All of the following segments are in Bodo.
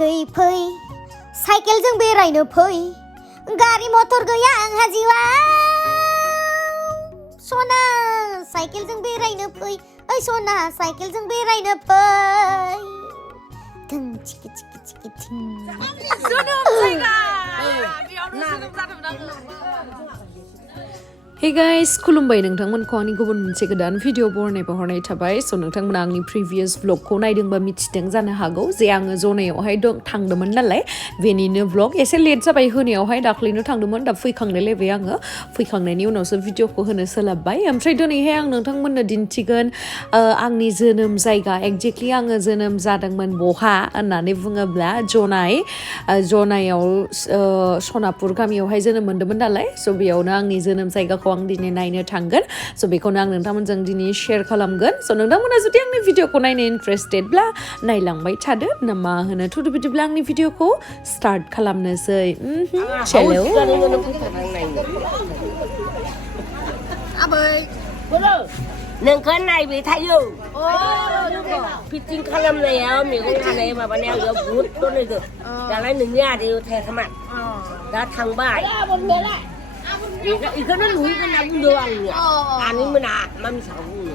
आगै फै साइकेलजों बेरायनो फै गारि मटर गैया आंहा जिउआ सना साइकेलजों बेरायनो फै ओइ सना साइकेलजों बेरायनो फै थिं चिकि चिकि चिकि थिं जोनोम जायगा बेयावनो जोनोम जादोंमोन Hey guys, खुलुमबाय नोंथांमोनखौ आंनि गुबुन मोनसे गोदान भिडिअ बरनायबावहरनाय थाबाय स' नोंथांमोना आंनि प्रिभियास व्लगखौ नायदोंबा मिथिदों जानो हागौ जे आङो जनायावहाय थांदोंमोन नालाय बेनिनो व्लग एसे लेट जाबाय होनायावहाय दाख्लैनो थांदोंमोन दा फैखांलायबाय आङो फैखांनायनि उनावसो भिडिअखौ होनो सोलाबबाय ओमफ्राय दिनैहाय आं नोंथांमोननो दिन्थिगोन आंनि जोनोम जायगा एक्जेक्टलि आङो जोनोम जादोंमोन बहा होननानै बुङोब्ला जनायाव सनापुर गामियावहाय जोनोम मोन्दोंमोन नालाय स' बेयावनो आंनि जोनोम जायगाखौ आं दिनै नायनो थांगोन स' बेखौनो आं नोंथांमोनजों दिनै शेयार खालामगोन स' नोंथांमोना जुदि आंनि भिडिअखौ नायनो इन्टारेस्टेडब्ला नायलांबाय थादो ना मा होनो थुदो बिदिब्ला आंनि भिडिअखौ स्टार्ट खालामनोसै चलो नोंखौ नायबाय थायो फिटिं खालामनायाव मैगं हानाय माबानायाव बेयाव बुहुद दनैदो दालाय नोंनि आदैयाव थायाखैमोन दा थांबाय 이거는 우리가 나쁜 거 아니야. 아니면 맘이사고 부르는.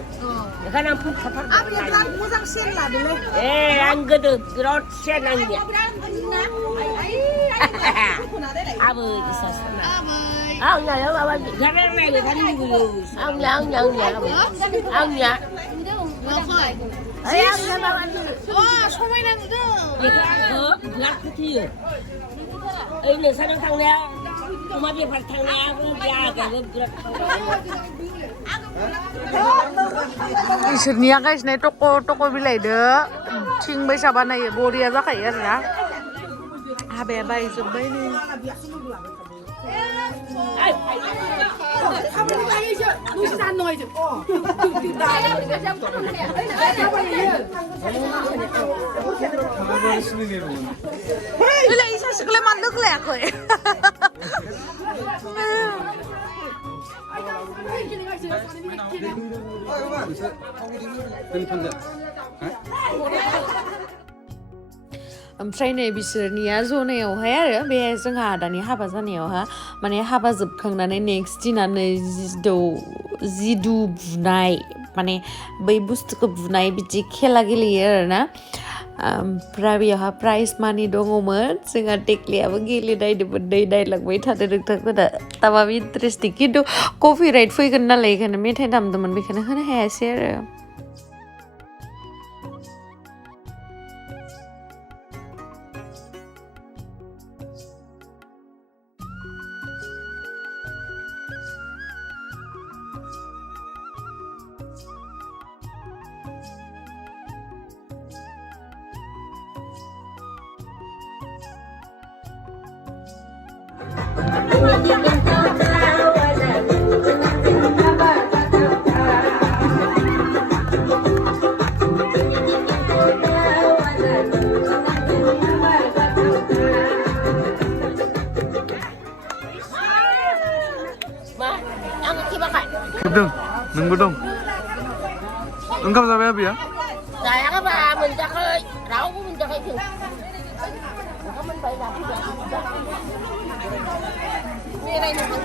이거는 푹 아버지 난 고상 시엔라bil래 예, 안 그래도 그런 시엔랑이야. 아버지 있었어. 아우야, 여기 와봐. 가라나 이거 다니는 거요. 아우야. 아우야. 아야, 봐봐. 소매난도 그거 그거요. 내 사랑 탕내야. 엄마비 발탕내야. इसोरनिया गायसिनाय टक बिलाइदो थिं बैसा बानायो बरिया जाखायो आरोना हाबाया बायजोब्बाय नै 이 사실을 만들래야거든 ओमफ्राय नै बिसोरनिया जनायावहाय आरो बे जोंहा आदानि हाबा जानायावहा माने हाबा जोबखांनानै नेक्स्ट दिनानो जिदु बुनाय माने बै बुस्थुखौ बुनाय बिदि खेला गेलेयो आरोना ओमफ्राय बेयावहा प्राइज मानि दङमोन जोंहा टेक्लियाबो गेलेनायदोंमोन नै नायलांबाय थादों नोंथांमोना दामाबो इन्टारेस्टिं खिन्थु कपिराइट फैगोन नालाय बेखायनो मेथाइ दामदोंमोन बेखायनो होनो हायासै आरो Gedung, neng gedung. Engkau sampai apa ya? Saya apa mencakai, rau mencakai tu. Kamu mencapai apa? Ni lain tu.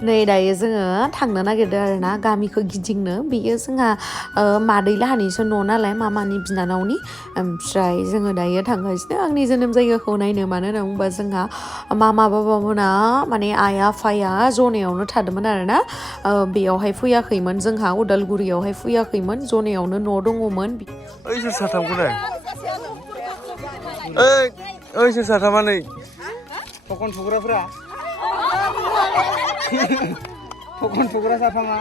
नै दायो जोङो थांनो नागिरदों आरोना गामिखौ गिदिंनो बेयो जोंहा मादै लाहानिसो न' नालाय मामानि बिनानावनि ओमफ्राय जोङो दायो थांगासिनो आंनि जोनोम जायगाखौ नायनो मानो होनना बुंबा जोंहा मामा बाबामोना माने आइ आफाया जनायावनो थादोंमोन आरोना बेयावहाय फैयाखैमोन जोंहा उदालगुरियावहाय फैयाखैमोन जनायावनो न' दङमोन ओइ सोर साथामखौलाय ओइ सोर साथामा नै थखन थुग्राफोरा थखन थुग्रा साथामा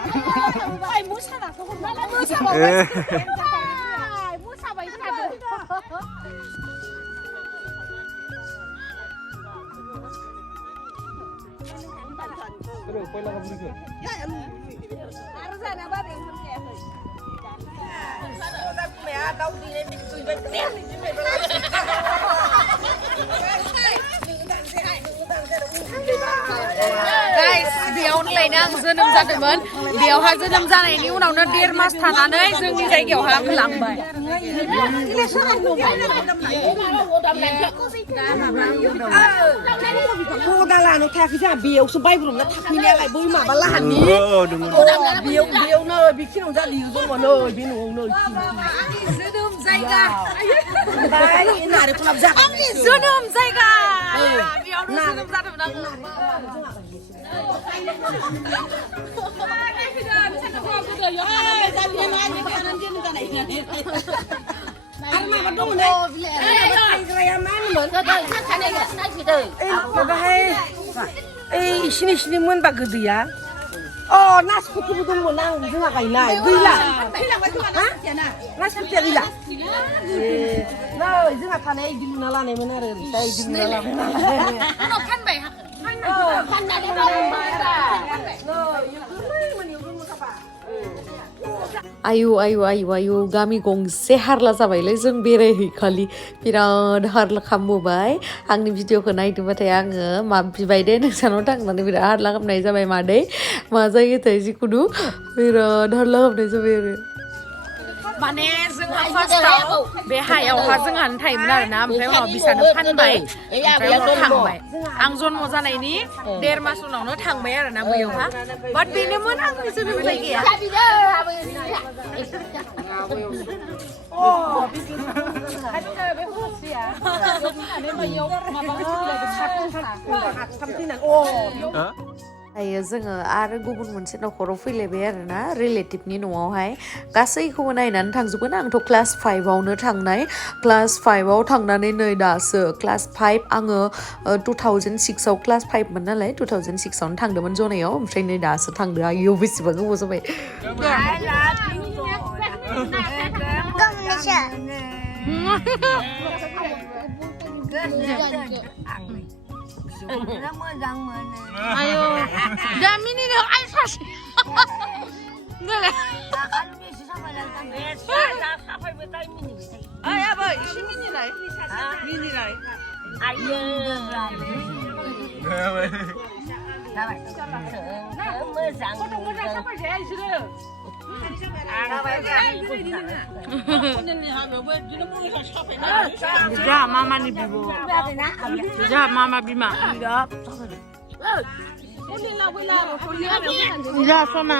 Guys, बेयावनो लायनो आं जोनोम जादोंमोन बेयावहा जोनोम जानायनि उनावनो 1.5 मास थानानै जोंनि जायगायावहा होलांबाय दालानो थायाखै जोंहा बेयावसो बायब्रबना थाफैनायालाय बै माबा लाहानि बेयावनो बेखिनियावनो जालियो दंमोन बे न'आवनो जोनोम जायगा नारेंखलाबो जाबाय आंनि जोनोम जायगा बेयावनो जोनोम जादोंमोन आरो माबा दंमोन थायग्राया मा होनोमोन माबाहाय इसिनि इसिनि मोनबा गोदैया नासपतिबो दंमोन आं जोंहा गायनाय गैला नासपतिया गैला नै जोंहा थानाया इदि लुना लानायमोन आरो दा इदि लुना लाबाय आयु आयु आयु आयु गामि गंसे हारला जाबायलै जों बेरायहैखालि बिराद हारला खालामबोबाय आंनि भिडिअखौ नायदोंबाथाय आङो मा बिबाय दे नोंसानाव थांनानै बिराद हारला खालामनाय जाबाय मादै मा जायोथाय जिखुनु बिराद हारला खालामनाय जाबाय आरो माने जोंहा फार्स्टआव बे हायावहा जोंहानो थायोमोन आरोना ओमफ्राय उनाव बिसानो फानबाय ओमफ्राय उनाव थांबाय आं जन्म जानायनि 1.5 मास उनावनो थांबाय आरोना बैयावहा बाट बेनोमोन आंनि जोनोम जायगाया दायो जोङो आरो गुबुन मोनसे नखराव फैलायबाय आरोना रिलेटिभनि न'आवहाय गासैखौबो नायनानै थांजोबगोन आंथ' क्लास 5आवनो थांनाय क्लास 5आव थांनानै नै दासो क्लास 5 आङो 2006आव क्लास 5 मोन नालाय 2006आवनो थांदोंमोन जनायाव ओमफ्राय नै दासो थांदो आयौ बेसेबा गोबाव जाबाय ayo dah mini dah air sas nggak ayah boy isi mini lah ayo Sudah mama nih bibu. Sudah mama bima. Sudah sana.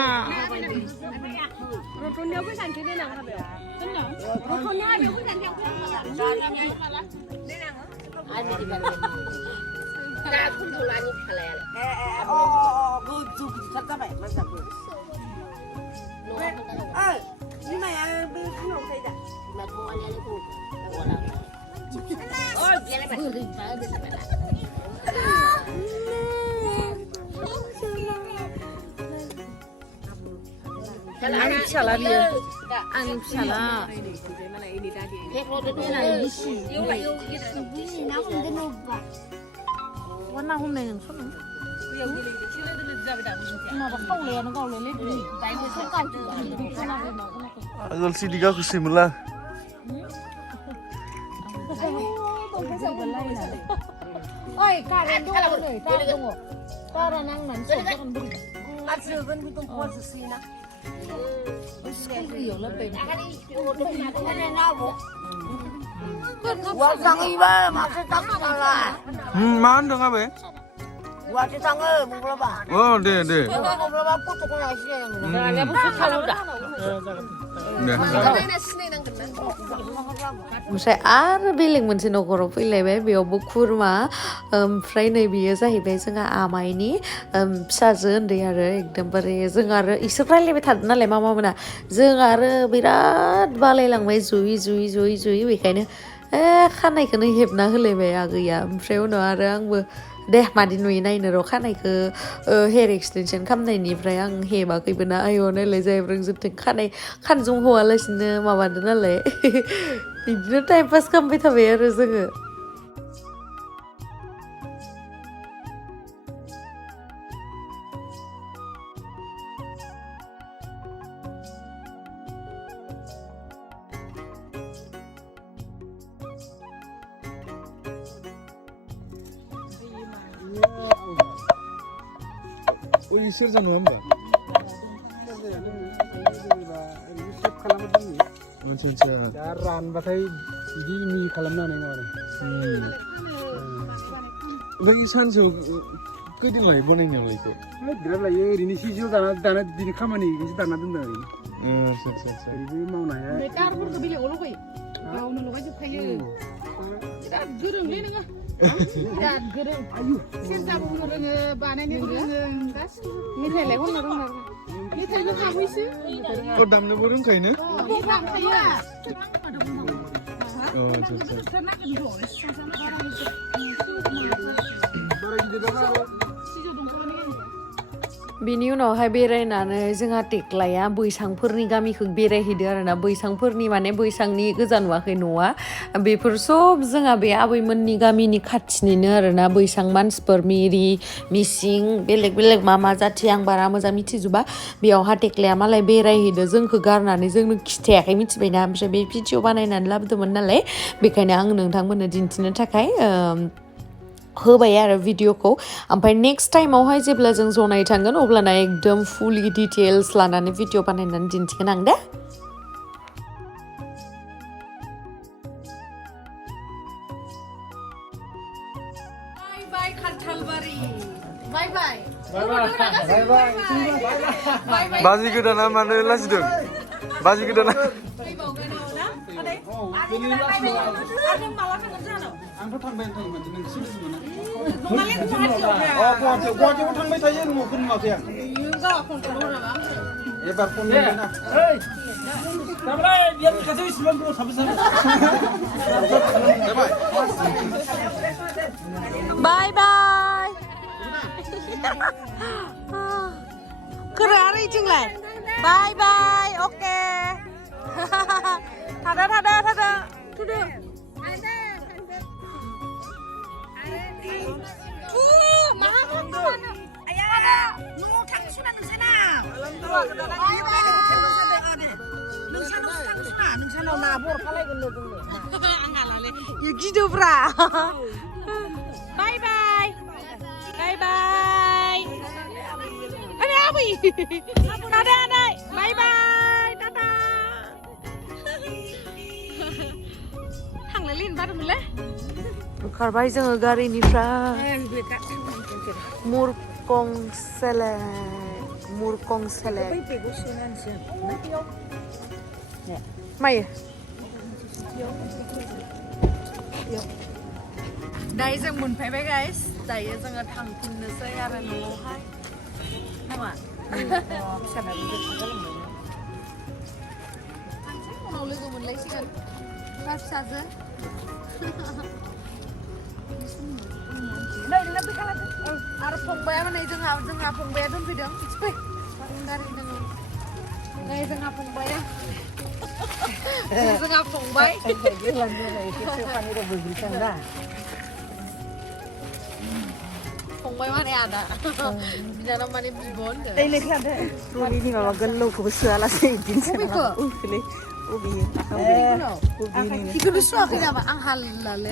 Ani फिसाला बियो आंनि फिसाला ना हमनाय नोंसोर माबा खावलायानो गावलायलै आगोल सिदिगा खुसिमोनला ओइ कारेन्ट दङ नै कारेन्ट दङ कारा नांनानै सौजागोन बोरै मानसिगोन बे दंफांआसो सोयोना मा होनदों आबै दे दे ओमफ्राय आरो बेलेग मोनसे नखराव फैलायबाय बेयावबो खुरमा ओमफ्राय नै बियो जाहैबाय जोंहा आमाइनि फिसाजो उन्दै आरो एकदमबारे जों आरो इसोर रायलायबाय थादों नालाय मामा मोना जों आरो बिराद बालायलांबाय जुयै बेखायनो खानायखौनो हेबना होलायबाय आगैया ओमफ्राय उनाव आरो आंबो दे मादि नुयो नायनो र' खानायखौ हेयार एक्सटेनसन खालामनायनिफ्राय आं हेबाखैबो ना आयौ नायलाय जाय रोंजोबथों खानजं हवालासिनो माबादों नालाय बिदिनो टाइम पास खालामबाय थाबाय आरो जोङो Oi, soर जानो होमबा? आच्छा दा रानबाथाय बिदि मि खालामनो हानाय नङा आरो ओमफ्राय सानसेयाव खैदिन लायो बनायनायाव इखो? बिराद लायो ओरैनो सिजौ दाना दिनै खामानि दाना दोनदों ओरैनो आच्छा ओरैबो मावनो हाया कारफोरखौ बेलेगाव लगाय गावनो लगायजोबखायो बिराद गोरोंलै नोङो बिराद गोरों सेरजाबो होनो रोङो बानायनोबो रोङो गासिबो मेथाइलाय खननो रोङा मेथाइबो हाबैसो तो दामनोबो रोंखायो नो? दामखायो बिनि उनावहाय बेरायनानै जोंहा टेक्लाया बैसांफोरनि गामिखौ बेरायहैदो आरोना बैसांफोरनि माने बैसांनि गोजा नुवाखै न'आ बेफोर सब जोंहा बे आबैमोननि गामिनि खाथिनिनो आरोना बैसां मानसिफोर मिरि मिसिं बेलेग बेलेग मा मा जाथि आं बारा मोजां मिथिजोबा बेयावहा टेक्लाया मालाय बेरायहैदो जोंखौ गारनानै जोंनो खिथायाखै मिथिबायना ओमफ्राय बे भिडिअ बानायनानै लाबोदोंमोन नालाय बेखायनो आं नोंथांमोननो दिन्थिनो थाखाय होबाय आरो भिडिअखौ ओमफ्राय नेक्स्ट टाइमावहाय जेब्ला जों जनाय थांगोन अब्लाना एकदम फुलि डिटेल्स लानानै भिडिअ बानायनानै दिन्थिगोन आं दे बाय बाय खान्थालबारि बाय बाय बाजि गोदाना मानो लाजिदों? बाजि गोदाना आंथ' थांबाय थायो माथो नोंसो मोना गुवाहाटियाव थांबाय थायो न'खौ नुवाखै आं एबार फन मोनबायना बियार खाथियाव इसिबां गोबाव थाबाय बाय बाय खोरो आरो इथिंलाय बाय बाय अके थादा थादा थादा थुदो नोंसानाव ना बरखालायगोन जोंनो आंहालाय गिदोब्रा बाय बाय बाय बाय आरे आबै आदै आदै बाय बाय टाटा थांलाय लिन बारमोनलै ओंखारबाय जोङो गारिनिफ्राय मुरकंसेले मायो दायो जों मोनफैबाय गाइस दायो जोङो थांफिननोसै आरो न'आवहाय नामा उनाव लोगो मोनलायसिगोन फिसाजो आरो फंबाया माने जोंहा फंबाया दोनफैदों फै गारि दङ नै जोंहा फंबाया जोंहा फंबाय फंबाय माने आदा बिनानाव माने बिब' होनदों रबिनि माबा गोलावखौबो सोआलासे बिदिनो बेखौनो सुवाखै नामा आं हालालै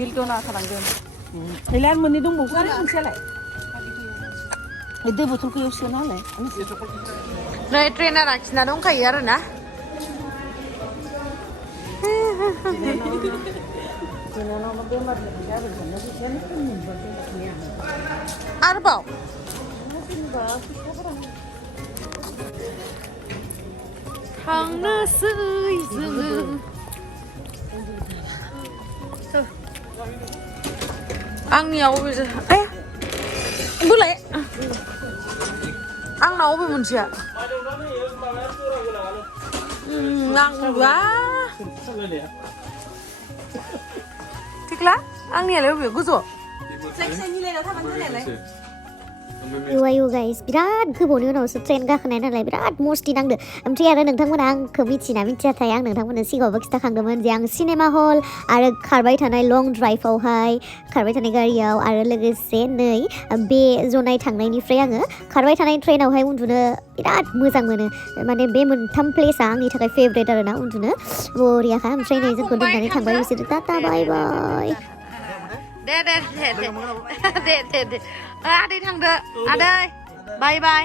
मिल्टना थालांगोन ओइलाय मोननै दंबावो आरो मोनसेयालाय दै बथलखौ इयाव सोना होलाय नै ट्रेना लाखिना दंखायो आरो ना आरोबाव थांनोसै जोङो आंनियाव बोलाय आंनाव अबे मोनसेया नांगौबा थिगला आंनियालाय अबे गोजौ आयु गाइस बिराद गोबावनि उनावसो ट्रेन गाखोनाय नालाय बिराद मस्ति नांदो ओमफ्राय आरो नोंथांमोना आंखौ मिथिना मिथियाथाय आं नोंथांमोननो सिगाङावबो खिथाखांदोंमोन जे आं सिनेमा हल आरो खारबाय थानाय लं ड्राइभआवहाय खारबाय थानाय गारियाव आरो लोगोसे नै बे जनाय थांनायनिफ्राय आङो खारबाय थानाय ट्रेनावहाय उन्दुनो बिराद मोजां मोनो माने बे मोनथाम प्लेसआ आंनि थाखाय फेभरेट आरोना उन्दुनो बरियाखा ओमफ्राय नै जोंखौ दोननानै थांबाय बिसोरो टाटा बाय बाय दे आदै थांदो आदै बाय बाय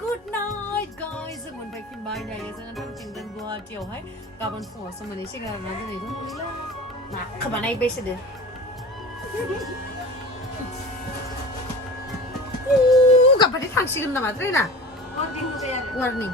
Good night guys जों मोनफैफिनबाय दायो जोङो थांफिनगोन गुवाहाटीयावहाय गाबोन फुङावसो मोनहैसिगोन आरोना दिनैथ' मोनहैला मा खोबानाय बेसोदो गाबबाथाय थांसिगोन नामा ट्रेना वार्निं